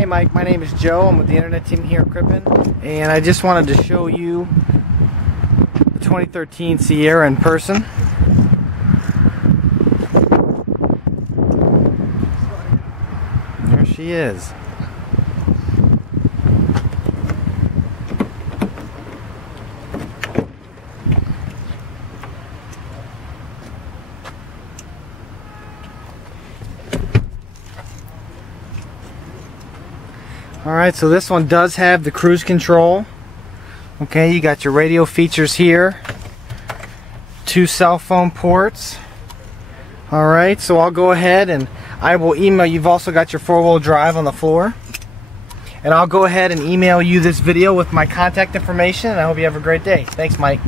Hey Mike, my name is Joe. I'm with the internet team here at Crippen, and I just wanted to show you the 2013 Sierra in person. There she is. Alright, so this one does have the cruise control. Okay, you got your radio features here. 2 cell phone ports. Alright, so I'll go ahead and I will email. You've also got your 4-wheel drive on the floor. And I'll go ahead and email you this video with my contact information, and I hope you have a great day. Thanks, Mike.